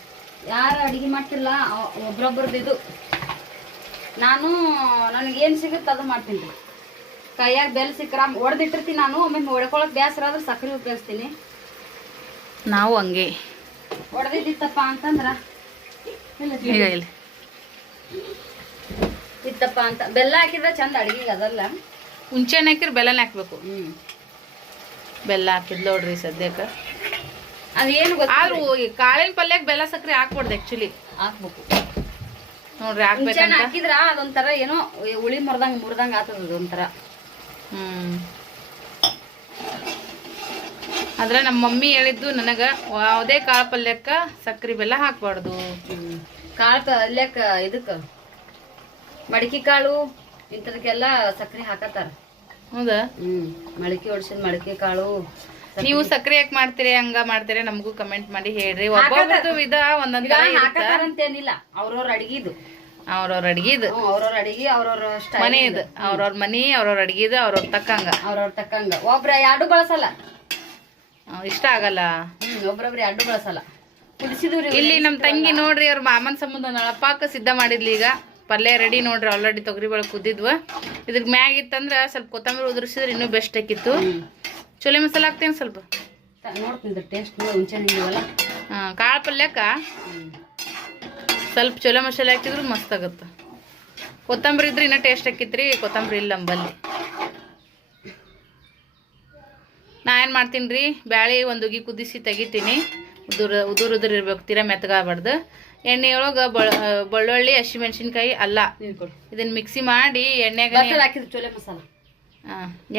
ಯಾರು ಅಡುಗೆ ಮಾಡ್ತಿಲ್ಲ ಒಬ್ರೊಬ್ರದ್ದು ಇದು. ನಾನು ನನಗೇನು ಸಿಗುತ್ತೆ ಅದು ಮಾಡ್ತೀನಿ ರೀ. ಕೈಯಾಗ ಬೆಲ್ ಸಿಕ್ಕರ ಒಡೆದಿಟ್ಟಿರ್ತೀನಿ ನಾನು ಒಮ್ಮೆ ಹೊಡ್ಕೊಳಕ್ ಬೇಸರ ಆದ್ರೆ ಸಕ್ಕರೆ ಉಪಯೋಗಿಸ್ತೀನಿ. ನಾವು ಹಂಗೆ. ಒಡೆದಿದ್ದಿತ್ತಪ್ಪ ಅಂತಂದ್ರ? ಇಲ್ಲ ಇತ್ತಪ್ಪ ಅಂತ. ಬೆಲ್ಲ ಹಾಕಿದ್ರೆ ಚಂದ ಅಡಿಗೆ ಅದಲ್ಲ. ಹುಂಚೆಹಣ್ಣು ಹಾಕಿದ್ರೆ ಬೆಲ್ಲನೇ ಹಾಕ್ಬೇಕು. ಹ್ಮ್. ಬೆಲ್ಲ ಹಾಕಿದ್ ನೋಡ್ರಿ ಸದ್ಯಕ್ಕೆ. ಅದೇನು ಆದ್ರೂ ಈ ಕಾಳಿನ ಪಲ್ಯಕ್ಕೆ ಬೆಲ್ಲ ಸಕ್ಕರೆ ಹಾಕ್ಬಾರ್ದು ಆ್ಯಕ್ಚುಲಿ ಹಾಕ್ಬೇಕು. ನೋಡ್ರಿ ಹಾಕ್ಬೇಕು ಹಾಕಿದ್ರ ಅದೊಂಥರ ಏನೋ ಉಳಿ ಮುರ್ದಂಗ ಮುರ್ದಂಗ ಆತದ ಅದೊಂಥರ. ಆದ್ರೆ ನಮ್ಮ ಮಮ್ಮಿ ಹೇಳಿದ್ದು ನನಗ ಯಾವುದೇ ಕಾಳು ಪಲ್ಯಕ್ಕ ಸಕ್ಕರೆ ಬೆಲ್ಲ ಹಾಕ್ಬಾರ್ದು. ಕಾಳು ಪಲ್ಯಕ್ಕ ಇದಕ್ಕ? ಮಡಿಕೆ ಕಾಳು ಇಂಥದಕ್ಕೆಲ್ಲ ಸಕ್ಕರೆ ಹಾಕತ್ತಾರ. ಹೌದಾ? ಹ್ಮ್. ಮಡಿಕೆ ಹೊಡ್ಸಿದ್ ಮಡಿಕೆ ಕಾಳು ನೀವು ಸಕ್ಕರೆ ಯಾಕೆ ಮಾಡ್ತೀರಿ ಹಂಗ ಮಾಡ್ತೀರಿ ನಮಗೂ ಕಮೆಂಟ್ ಮಾಡಿ ಹೇಳ್ರಿ. ಒಬ್ಬೊಬ್ರದ್ದು ವಿಧ ಒಂದೊಂದ್ ಈಗ ತರ ಇರುತ್ತ? ಹಾಕತ್ತಾರಂತೇನಿಲ್ಲ. ಅವ್ರವ್ರ ಅಡಿಗೆದು. ಅವ್ರವ್ರ ಅಡ್ಗಿದು. ಅವ್ರವ್ರ ಅಡಿಗೆ ಅವ್ರವ್ರ ಮನೆ ಮನೆಯದು ಅವ್ರವ್ರ ಮನಿ ಅವ್ರವ್ರ ಅಡ್ಗಿದು ಅವ್ರವ್ರ ತಕ್ಕಂಗ. ಅವ್ರವ್ರ ತಕ್ಕಂಗ. ಒಬ್ರ ಎರಡು ಬಳಸಲ್ಲ. ಇಷ್ಟ ಆಗಲ್ಲ. ಒಬ್ರೊಬ್ರು ಎರಡು ಬಳಸಲ್ಲ. ಕುದಿಸಿದ್ರಿ ಇಲ್ಲಿ ನಮ್ ತಂಗಿ ನೋಡ್ರಿ ಅವ್ರ ಮಾಮನ್ ಸಂಬಂಧ ನಳಪಾಕ ಸಿದ್ಧ ಮಾಡಿದ್ಲಿ ಈಗ. ಪಲ್ಯ ರೆಡಿ ನೋಡ್ರಿ ಆಲ್ರೆಡಿ ತೊಗರಿ ಬೆಳೆ ಕುದ್ದಿದ್ವ ಇದ್ರ ಮ್ಯಾಗ ಇತ್ತಂದ್ರ ಸ್ವಲ್ಪ ಕೊತ್ತಂಬರಿ ಉದುರಿಸಿದ್ರೆ ಇನ್ನೂ ಬೆಸ್ಟ್ ಆಕಿತ್ತು ಚೊಲೆ ಮಸಾಲ ಹಾಕ್ತೇನೆ ಸ್ವಲ್ಪ. ನೋಡ್ತೀನಿ ಟೇಸ್ಟ್ ಹಾ ಕಾಳು ಪಲ್ಯಕ್ಕ? ಸ್ವಲ್ಪ ಚೊಲೆ ಮಸಾಲೆ ಹಾಕಿದ್ರು ಮಸ್ತ್ ಆಗುತ್ತೆ. ಕೊತ್ತಂಬರಿ ಇದ್ರೆ ಇನ್ನೂ ಟೇಸ್ಟ್ ಹಾಕಿತ್ರಿ ಕೊತ್ತಂಬರಿ ಇಲ್ಲ ನಂಬಲ್ಲಿ. ನಾ ಏನು ಮಾಡ್ತೀನಿ ರೀ ಬ್ಯಾಳಿ ಒಂದು ಉಗಿ ಕುದಿಸಿ ತೆಗಿತೀನಿ. ಉದುರು ಉದುರು ಉದುರ್ ಇರ್ಬೇಕು ತೀರಾ ಮೆತ್ತಗಾಗಬಾರ್ದು ಎಣ್ಣೆ ಒಳಗೆ ಬೆಳ್ಳುಳ್ಳಿ ಹಸಿಮೆಣ್ಸಿನ್ಕಾಯಿ ಅಲ್ಲ. ನೀನ್ ಇದನ್ನ ಮಿಕ್ಸಿ ಮಾಡಿ ಎಣ್ಣೆಗ ಚೊಲೆ ಮಸಾಲ.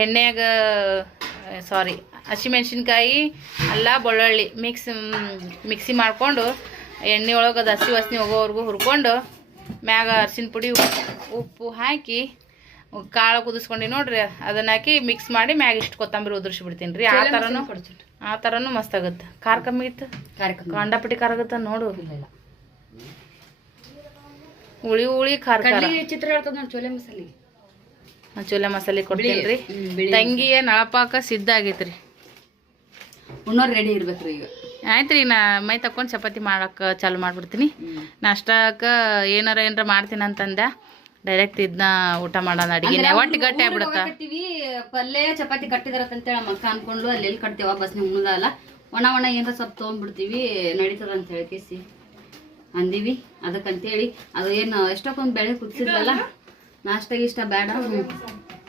ಎಣ್ಣೆಗ ಸಾರಿ ಹಸಿಮೆಣ್ಸಿನ್ಕಾಯಿ ಅಲ್ಲ ಬೆಳ್ಳುಳ್ಳಿ ಮಿಕ್ಸ್ ಮಿಕ್ಸಿ ಮಾಡಿಕೊಂಡು ಎಣ್ಣೆ ಒಳಗೆ ಅದು ಹಸಿ ವಾಸನೆ ಹೋಗೋವರೆಗೂ ಹುರ್ಕೊಂಡು ಮ್ಯಾಗ ಅರ್ಶಿನ ಪುಡಿ ಉಪ್ಪು- ಹಾಕಿ ಕಾಳು ಕುದಿಸ್ಕೊಂಡು ನೋಡ್ರಿ ಅದನ್ನ ಹಾಕಿ ಮಿಕ್ಸ್ ಮಾಡಿ ಮ್ಯಾಗ ಇಷ್ಟು ಕೊತ್ತಂಬರಿ ಉದುರಿಸ್ಬಿಡ್ತೀನಿ ರೀ. ಆ ಥರನೂ ಆ ಥರನೂ ಮಸ್ತ್ ಆಗುತ್ತೆ. ಖಾರ ಕಮ್ಮಿ ಇತ್ತು? ಕಂಡಪಟ್ಟಿ ಖಾರ ಆಗುತ್ತೆ ನೋಡು. ಉಳಿ ಉಳಿ ಹುಳಿ ಹುಳಿ ಖಾರ ಚಿತ್ರ ಮಸಾಲೆ. ಚೊಲೆ ಮಸಾಲೆ ಕೊಡ್ತೀನಿ ರೀ. ತಂಗಿಯ ನಳಪಾಕ ಸಿದ್ಧ ಆಗೈತ್ರಿ. ಉಣ್ಣೋರ್ ರೆಡಿ ಇರ್ಬೇಕ್ರಿ ಈಗ. ಆಯ್ತು ರೀ ನಾ ಮೈ ತಕೊಂಡು ಚಪಾತಿ ಮಾಡೋಕೆ ಚಾಲು ಮಾಡ್ಬಿಡ್ತೀನಿ. ನಾಷ್ಟಕ್ಕೆ ಏನಾರ ಏನಾರ ಮಾಡ್ತೀನಿ ಅಂತಂದೆ. ಡೈರೆಕ್ಟ್ ಇದನ್ನ ಊಟ ಮಾಡೋಣ ಅಡಿಗೆ. ಒಟ್ಟು ಗಟ್ಟಿ ಆಗ್ಬಿಡುತ್ತೆ. ಪಲ್ಯ ಚಪಾತಿ ಕಟ್ಟಿದಾರ ಮಕ್ಕ ನಮ್ಮ ಅಕ್ಕ ಅನ್ಕೊಂಡು ಅಲ್ಲಿ ಎಲ್ಲಿ ಕಟ್ತೇವ ಬಸ್ನ ಉಣ್ಣದಲ್ಲ ಒಣ ಒಣ ಏನಾರ ಸ್ವಲ್ಪ ತೊಗೊಂಡ್ಬಿಡ್ತೀವಿ ನಡೀತದ ಅಂತ ಹೇಳಿ ಕೇಸಿ. ಅಂದೀವಿ ಅದಕ್ಕಂತೇಳಿ. ಅದು ಏನು ಎಷ್ಟೊಕ್ಕೊಂದು ಬೆಳೆ ಕುದಿಸಿದ್ವಲ್ಲ ನಾಷ್ಟ ಇಷ್ಟ ಬೇಡ.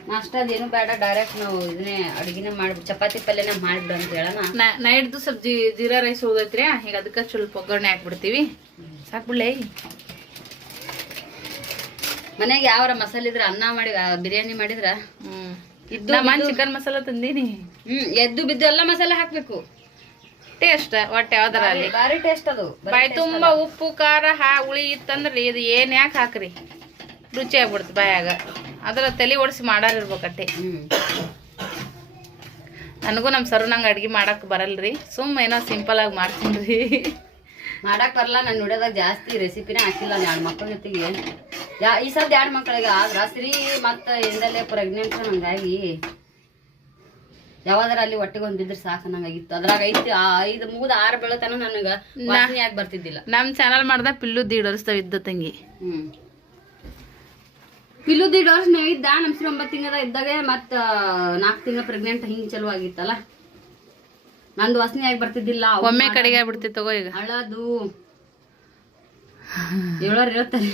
ನಾಷ್ಟ ಅದೇನು ಬೇಡ ಡೈರೆಕ್ಟ್ ನಾವು ಇದನ್ನೇ ಅಡುಗೆನೇ ಮಾಡಿ ಚಪಾತಿ ಪಲ್ಯನೇ ಮಾಡಿಬಿಡು ಅಂತ ಹೇಳೋಣ. ನೈಟ್ದು ಸ್ವಲ್ಪ ಜೀ ಜೀರಾ ರೈಸ್ ಉಳ್ದೈತ್ರಿ ಈಗ ಅದಕ್ಕೆ ಸ್ವಲ್ಪ ಒಗ್ಗರಣೆ ಹಾಕ್ಬಿಡ್ತೀವಿ. ಸಾಕ್ಬಿಡ್ಲೆ ಮನೆಗೆ ಯಾವಾರ ಮಸಾಲೆ ಇದ್ರೆ ಅನ್ನ ಮಾಡಿ ಬಿರಿಯಾನಿ ಮಾಡಿದ್ರ? ಹ್ಮ್. ಇದ್ದು ಚಿಕನ್ ಮಸಾಲ ತಂದೀನಿ. ಹ್ಮ್ ಎದ್ದು ಬಿದ್ದು ಎಲ್ಲ ಮಸಾಲೆ ಹಾಕ್ಬೇಕು. ಟೇಸ್ಟ್ ಒಟ್ಟು ಯಾವ್ದಾರ ಅಲ್ಲಿ. ಭಾರಿ ಟೇಸ್ಟ್ ಅದು ಬಾಯಿ ತುಂಬಾ ಉಪ್ಪು ಖಾರ ಹಾ ಹುಳಿ ಇತ್ತಂದ್ರೆ ಇದು ಏನ್ ಯಾಕೆ ಹಾಕ್ರಿ? ರುಚಿ ಆಗ್ಬಿಡ್ತು ಬಾಯಾಗ. ಅದ್ರ ತಲೆ ಓಡಿಸಿ ಮಾಡಾರ ಇರ್ಬೇಕಟ್ಟೆ ಹ್ಮ್ ನನಗೂ ನಮ್ಮ ಸರ್ ನಂಗೆ ಅಡ್ಗೆ ಮಾಡಕ್ಕೆ ಬರಲ್ರಿ. ಸುಮ್ಮ ಏನೋ ಸಿಂಪಲ್ ಆಗಿ ಮಾಡ್ತೀನಿ ರೀ ಮಾಡಕ್ ಬರಲ್ಲ ನಾನು ನೋಡೋದಾಗ ಜಾಸ್ತಿ ರೆಸಿಪಿನೇ ಹಾಕಿಲ್ಲ ಎರಡು ಮಕ್ಕಳ ಜೊತೆಗೆ. ಯಾ ಈ ಸದ್ಯ ಎರಡು ಮಕ್ಕಳಿಗೆ ಆದ್ರೆ ಸರಿ ಮತ್ತು ಹಿಂದಲ್ಲೇ ಪ್ರೆಗ್ನೆಂಟ್ ನಂಗಾಗಿ ಯಾವಾದ್ರ ಅಲ್ಲಿ ಒಟ್ಟಿಗೆ ಒಂದಿದ್ರೆ ಸಾಕು ನಂಗಾಗಿತ್ತು. ಅದ್ರಾಗ ಐತಿ ಆ ಐದು ಮುಗಿದ ಆರು ಬೆಳತನ ನನಗೆ ಆಗಿ ಬರ್ತಿದ್ದಿಲ್ಲ. ನಮ್ಮ ಚಾನಲ್ ಮಾಡ್ದ ಪಿಲ್ಲು ದೀಡರ್ಸ್ತಾವ ಇದ್ದ ತಂಗಿ. ಹ್ಮ್. ಪಿಲ್ಲು ದೀಡ್ ವರ್ಷ ಇದ್ದ ನಮ್ ಸರಿ ಒಂಬತ್ತು ತಿಂಗಳ ಇದ್ದಾಗ ಮತ್ತ ನಾಲ್ಕು ತಿಂಗಳ ಪ್ರೆಗ್ನೆಂಟ್ ಹಿಂಗ್ ಚಲೋ ಆಗಿತ್ತಲ್ಲ? ನಂದು ವಾಸನೆ ಆಗಿ ಬರ್ತಿದ್ದಿಲ್ಲ ಒಮ್ಮೆ ಕಡೆಗೆ ಆಗ್ಬಿಡ್ತಿ ತಗೋ ಈಗ. ಅಳದು. ಹೇಳೋರ್ ಹೇಳ್ತಾರೆ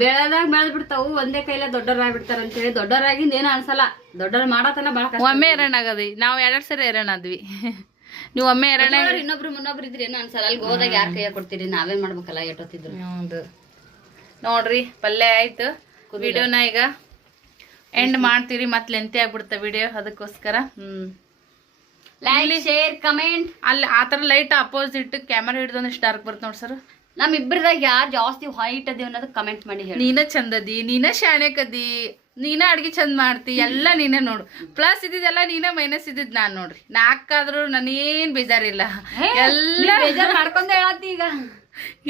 ಬೆಳೆದಾಗ ಬೆಳೆದ್ ಬಿಡ್ತಾವು ಒಂದೇ ಕೈಲ ದೊಡ್ಡವರಾಗಿ ಬಿಡ್ತಾರ ಅಂತೇಳಿ ದೊಡ್ಡವರಾಗಿಂದ ಏನು ಅನ್ಸಲ್ಲ. ದೊಡ್ಡವ್ರ ಮಾಡತನ ಭಾಳ ಕಷ್ಟ ಒಮ್ಮೆ ಎರಣ ಆಗದಿ ನಾವು ಎರಡ್ ಸರಿ ಎರಣ ಆದ್ವಿ. ನೀವು ಒಮ್ಮೆ ಎರಡ್ ಇನ್ನೊಬ್ರು ಮುನ್ನೊಬ್ರು ಇದ್ರಿ ಏನು ಅನ್ಸಲ್ಲ. ಅಲ್ಲಿ ಹೋದಾಗ ಯಾರ ಕೈಯಾಗ ಕೊಡ್ತೀರಿ? ನಾವೇ ಮಾಡ್ಬೇಕಲ್ಲ ಎಟ್ಟೋತಿದ್ರು ಹೌದು. ನೋಡ್ರಿ ಪಲ್ಯ ಆಯ್ತು. ವಿಡಿಯೋನ ಈಗ ಎಂಡ್ ಮಾಡ್ತೀರಿ ಮತ್ತೆ ಲೆಂತಿ ಆಗ್ಬಿಡ್ತ ವಿಡಿಯೋ ಅದಕ್ಕೋಸ್ಕರ. ಹ್ಮ್. ಲೈಕ್ ಶೇರ್ ಕಮೆಂಟ್ ಅಲ್ಲಿ ಆ ಥರ ಲೈಟ್ ಅಪೋಸಿಟ್ ಕ್ಯಾಮರಾ ಹಿಡಿದು ಅಂದ್ರೆ ಡಾರ್ಕ್ ಬರುತ್ತೆ ನೋಡಿ ಸರ್ ನಮ್ ಇಬ್ಬರದಾಗ ಯಾರು ಜಾಸ್ತಿ ವೈಟ್ ಅದೇ ಅನ್ನೋದು ಕಮೆಂಟ್ ಮಾಡಿ ಹೇಳಿ. ನೀನ ಚಂದದಿ ನೀನ ಶಾಣೆಕದಿ ನೀನ ಅಡ್ಗೆ ಚಂದ ಮಾಡ್ತಿ ಎಲ್ಲ ನೀನೇ ನೋಡು. ಪ್ಲಸ್ ಇದ್ದಿದ್ದೆಲ್ಲ ನೀನ ಮೈನಸ್ ಇದ್ದಿದ್ ನಾನ್ ನೋಡ್ರಿ. ನಾಕಾದ್ರೂ ನಾನೇನ್ ಬೇಜಾರಿಲ್ಲ. ಎಲ್ಲ ಬೇಜಾರ್ ಮಾಡ್ಕೊಂಡ್ ಹೇಳತ್ತಿ ಈಗ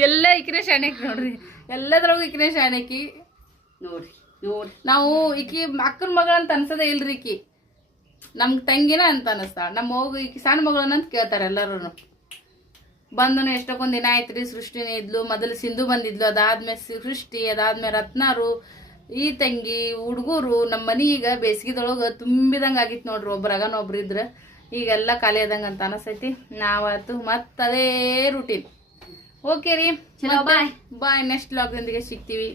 ಎಲ್ಲ ಇಕಿನೇ ಶಾಣೆಕ್ ನೋಡ್ರಿ. ಎಲ್ಲದ್ರೊಳಗೂ ಇಕಿನೇ ಶಾಣಕಿ ನೋಡ್ರಿ ನೋಡ್ರಿ. ನಾವು ಈಕಿ ಅಕ್ಕನ ಮಗಳಂತ ಅನ್ಸದೇ ಇಲ್ರಿ ಈಕಿ. ನಮ್ಗೆ ತಂಗಿನ ಅಂತ ಅನಿಸ್ತಾಳ ನಮ್ಮ ಹೋಗಿ ಈಕಿ ಸಣ್ಣ ಮಗಳನ್ನ ಅಂತ ಕೇಳ್ತಾರೆ ಎಲ್ಲರೂ ಬಂದನು ಎಷ್ಟೊಂದು ದಿನ ಆಯ್ತು ರೀ ಸೃಷ್ಟಿನೇ ಇದ್ಲು ಮೊದಲು ಸಿಂಧು ಬಂದಿದ್ಲು ಅದಾದ್ಮೇಲೆ ಸೃಷ್ಟಿ ಅದಾದ್ಮೇಲೆ ರತ್ನಾರು ಈ ತಂಗಿ ಹುಡುಗರು ನಮ್ಮ ಮನಿ ಈಗ ಬೇಸಿಗೆದೊಳಗೆ ತುಂಬಿದಂಗೆ ಆಗಿತ್ತು ನೋಡ್ರಿ ಒಬ್ರಾಗನ ಒಬ್ರು ಇದ್ರೆ. ಈಗೆಲ್ಲ ಖಾಲಿ ಆದಂಗೆ ಅಂತ ಅನಿಸ್ತೈತಿ. ನಾವತ್ತು ಮತ್ತೆ ಅದೇ ರೂಟೀನ್ ಓಕೆ ರೀ. ಚಲೋ ಬಾಯ್ ಬಾಯ್ ನೆಕ್ಸ್ಟ್ ಲಾಗ್ ಸಿಗ್ತೀವಿ.